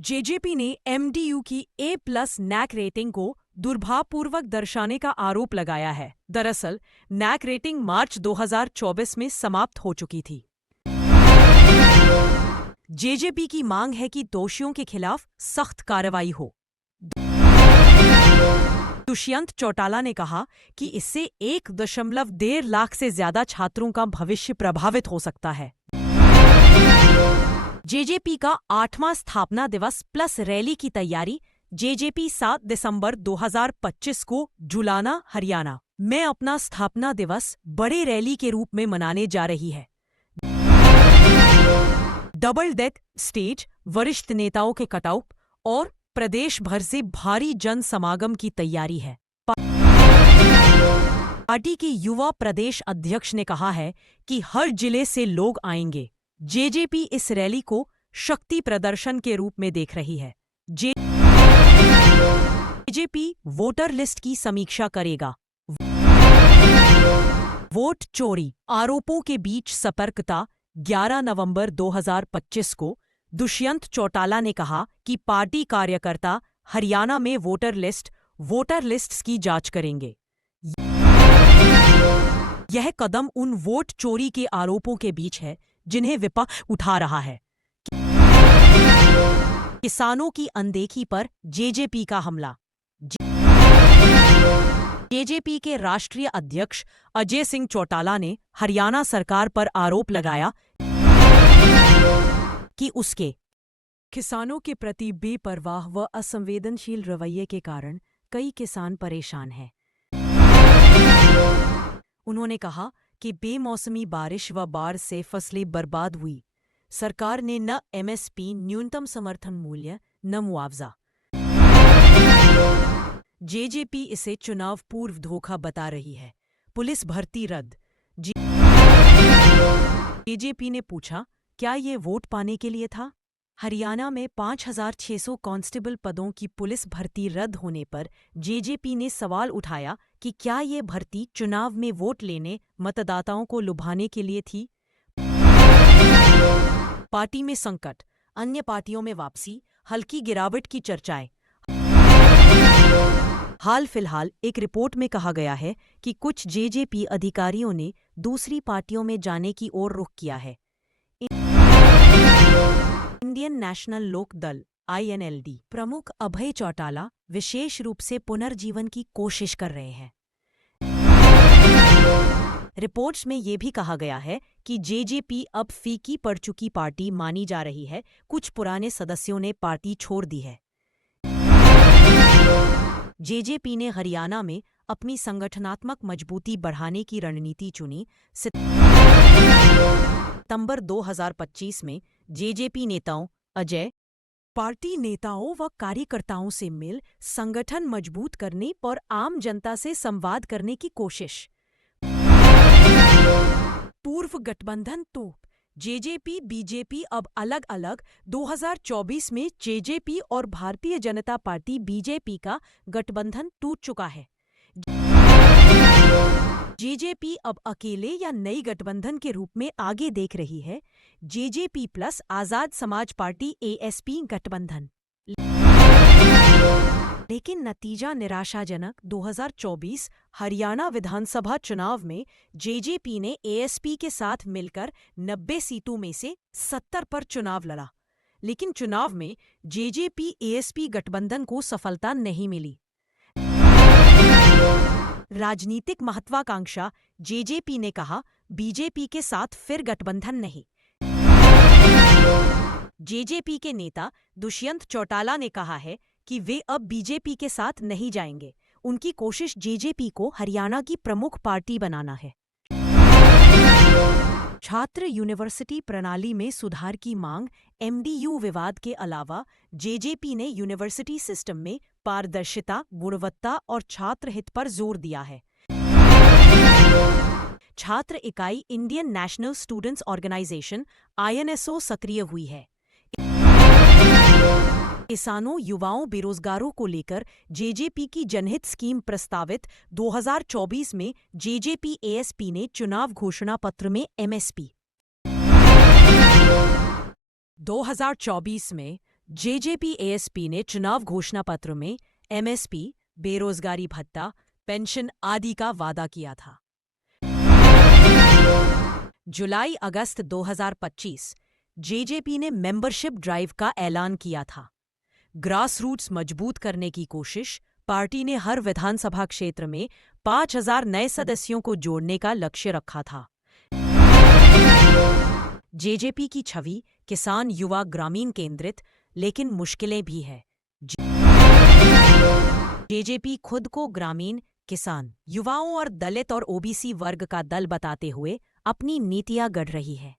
JJP ने MDU की A+ NAAC rating को दुर्भावपूर्वक दर्शाने का आरोप लगाया है। दरअसल नैक रेटिंग मार्च 2024 में समाप्त हो चुकी थी। जेजेपी की मांग है कि दोषियों के खिलाफ सख्त कार्रवाई हो। दुष्यंत चौटाला ने कहा कि इससे 1.1 लाख से ज्यादा छात्रों का भविष्य प्रभावित हो सकता है। जेजेपी का 8वां स्थापना दिवस प्लस रैली की तैयारी। जेजेपी 7 दिसंबर 2025 को जुलाना, हरियाणा में अपना स्थापना दिवस बड़े रैली के रूप में मनाने जा रही है। डबल डेक स्टेज, वरिष्ठ नेताओं के कटआउट और प्रदेश भर से भारी जन समागम की तैयारी है। पार्टी के युवा प्रदेश अध्यक्ष ने कहा है कि हर जिले से लोग आएंगे। जेजेपी इस रैली को शक्ति प्रदर्शन के रूप में देख रही है। जेजेपी वोटर लिस्ट की समीक्षा करेगा। वोट चोरी आरोपों के बीच सतर्कता। 11 नवंबर 2025 को दुष्यंत चौटाला ने कहा कि पार्टी कार्यकर्ता हरियाणा में वोटर लिस्ट्स की जांच करेंगे। यह कदम उन वोट चोरी के आरोपों के बीच है जिन्हें विपक्ष उठा रहा है। किसानों की अनदेखी पर जेजेपी का हमला। जेजेपी के राष्ट्रीय अध्यक्ष अजय सिंह चौटाला ने हरियाणा सरकार पर आरोप लगाया कि उसके किसानों के प्रति बेपरवाह व असंवेदनशील रवैये के कारण कई किसान परेशान हैं। उन्होंने कहा कि बेमौसमी बारिश व बाढ़ से फसलें बर्बाद हुई। सरकार ने न एमएसपी न्यूनतम समर्थन मूल्य न मुआवजा। जेजेपी इसे चुनाव पूर्व धोखा बता रही है। पुलिस भर्ती रद्द। जेजेपी ने पूछा, क्या ये वोट पाने के लिए था? हरियाणा में 5,600 कांस्टेबल पदों की पुलिस भर्ती रद्द होने पर जेजेपी ने सवाल उठाया कि क्या ये भर्ती चुनाव में वोट लेने, मतदाताओं को लुभाने के लिए थी? पार्टी में संकट, अन्य पार्टियों में वापसी, हल्की गिरावट की चर्चाएं। हाल फिलहाल एक रिपोर्ट में कहा गया है कि कुछ जेजेपी अधिकारियों ने दूसरी पार्टियों में जाने की ओर रुख किया है। इंडियन नेशनल लोक दल (INLD) प्रमुख अभय चौटाला विशेष रूप से पुनर्जीवन की कोशिश कर रहे हैं। रिपोर्ट्स में यह भी कहा गया है कि जेजेपी अब फीकी पड़ चुकी पार्टी मानी जा रही है। कुछ पुराने सदस्यों ने पार्टी छोड़ दी है। जेजेपी ने हरियाणा में अपनी संगठनात्मक मजबूती बढ़ाने की रणनीति चुनी। सितंबर 2025 में जेजेपी नेताओं अजय पार्टी नेताओं व कार्यकर्ताओं से मिल संगठन मजबूत करने और आम जनता से संवाद करने की कोशिश। पूर्व गठबंधन तो जेजेपी बीजेपी अब अलग अलग। 2024 में जेजेपी और भारतीय जनता पार्टी बीजेपी का गठबंधन टूट चुका है। जेजेपी अब अकेले या नई गठबंधन के रूप में आगे देख रही है। JJP plus Azad Samaj party ASP गठबंधन। लेकिन नतीजा निराशाजनक। 2024 हरियाणा विधानसभा चुनाव में जेजेपी ने ASP के साथ मिलकर 90 सीटों में से 70 पर चुनाव लड़ा, लेकिन चुनाव में जेजेपी ASP गठबंधन को सफलता नहीं मिली। राजनीतिक महत्वाकांक्षा। जेजेपी ने कहा, बीजेपी के साथ फिर गठबंधन नहीं। जेजेपी के नेता दुष्यंत चौटाला ने कहा है कि वे अब बीजेपी के साथ नहीं जाएंगे। उनकी कोशिश जेजेपी को हरियाणा की प्रमुख पार्टी बनाना है। छात्र यूनिवर्सिटी प्रणाली में सुधार की मांग। MDU विवाद के अलावा जेजेपी ने यूनिवर्सिटी सिस्टम में पारदर्शिता, गुणवत्ता और छात्र हित पर जोर दिया है। छात्र इकाई Indian national students organisation INSO सक्रिय हुई है। किसानों, युवाओं, बेरोजगारों को लेकर जेजेपी की जनहित स्कीम प्रस्तावित। 2024 में जेजेपी ASP ने चुनाव घोषणा पत्र में MSP 2024 में जेजेपी एएसपी ने चुनाव घोषणा पत्र में एमएसपी, बेरोजगारी भत्ता, पेंशन आदि का वादा किया था। जुलाई अगस्त 2025 जेजेपी ने मेंबरशिप ड्राइव का ऐलान किया था। ग्रास रूट्स मजबूत करने की कोशिश, पार्टी ने हर विधानसभा क्षेत्र में 5,000 नए सदस्यों को जोड़ने का लक्ष्य रखा था। जेजेपी की छवि किसान, युवा, ग्रामीण केंद्रित, लेकिन मुश्किलें भी है। जेजेपी खुद को ग्रामीण, किसान, युवाओं और दलित और ओबीसी वर्ग का दल बताते हुए अपनी नीतियां गढ़ रही है।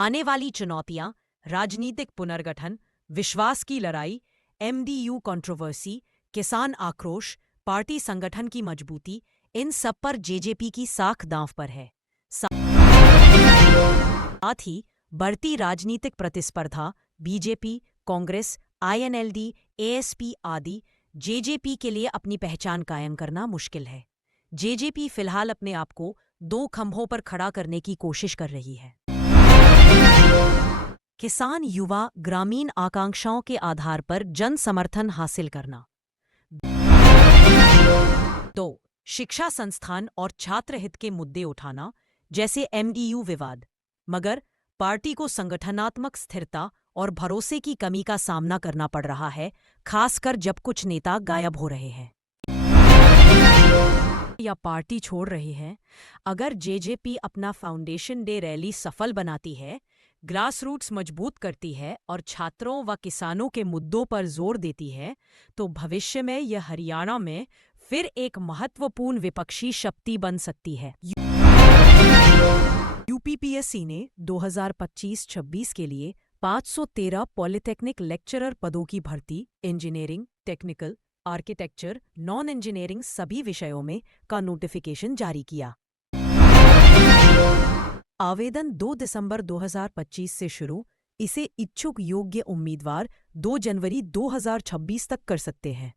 आने वाली चुनौतियां राजनीतिक पुनर्गठन, विश्वास की लड़ाई, एमडीयू कंट्रोवर्सी, किसान आक्रोश, पार्टी संगठन की मजबूती, इन सब पर जेजेपी की साख दांव पर है। साथ ही बढ़ती राजनीतिक प्रतिस्पर्धा, बीजेपी, कांग्रेस, आईएनएलडी, एएसपी आदि, जेजेपी के लिए अपनी पहचान कायम करना मुश्किल है। जेजेपी फिलहाल अपने आप को दो खंभों पर खड़ा करने की कोशिश कर रही है। किसान, युवा, ग्रामीण आकांक्षाओं के आधार पर जन समर्थन हासिल करना। 2. शिक्षा संस्थान और छात्र हित के मुद्दे उठाना, जैसे एमडीयू विवाद, मगर पार्टी को संगठनात्मक स्थिरता और भरोसे की कमी का सामना करना पड़ रहा है, खासकर जब कुछ नेता गायब हो रहे हैं या पार्टी छोड़ रहे हैं। अगर जेजेपी अपना फाउंडेशन डे रैली सफल बनाती है, ग्रास रूट्स मजबूत करती है और छात्रों व किसानों के मुद्दों पर जोर देती है, तो भविष्य में यह हरियाणा में फिर एक महत्वपूर्ण विपक्षी शक्ति बन सकती है। यूपीपीएससी ने 2025-26 के लिए 513 पॉलिटेक्निक लेक्चरर पदों की भर्ती engineering, technical, architecture, non engineering सभी विषयों में का नोटिफिकेशन जारी किया। आवेदन 2 दिसंबर 2025 से शुरू, इसे इच्छुक योग्य उम्मीदवार 2 जनवरी 2026 तक कर सकते हैं।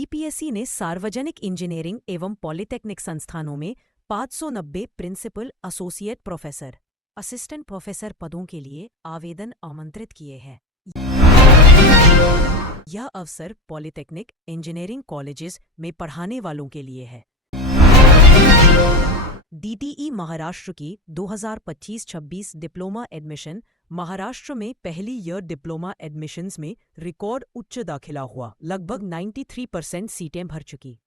यूपीपीएससी ने सार्वजनिक इंजीनियरिंग एवं पॉलिटेक्निक संस्थानों में 590 principal, associate professor, assistant professor पदों के लिए आवेदन आमंत्रित किए हैं। यह अवसर पॉलिटेक्निक, इंजीनियरिंग कॉलेजेस में पढ़ाने वालों के लिए है। डीटीई महाराष्ट्र की 2025-26 डिप्लोमा एडमिशन, महाराष्ट्र में पहली ईयर डिप्लोमा एडमिशन्स में रिकॉर्ड उच्च दाखिला हुआ, लगभग 93% सीटें भर चुकी।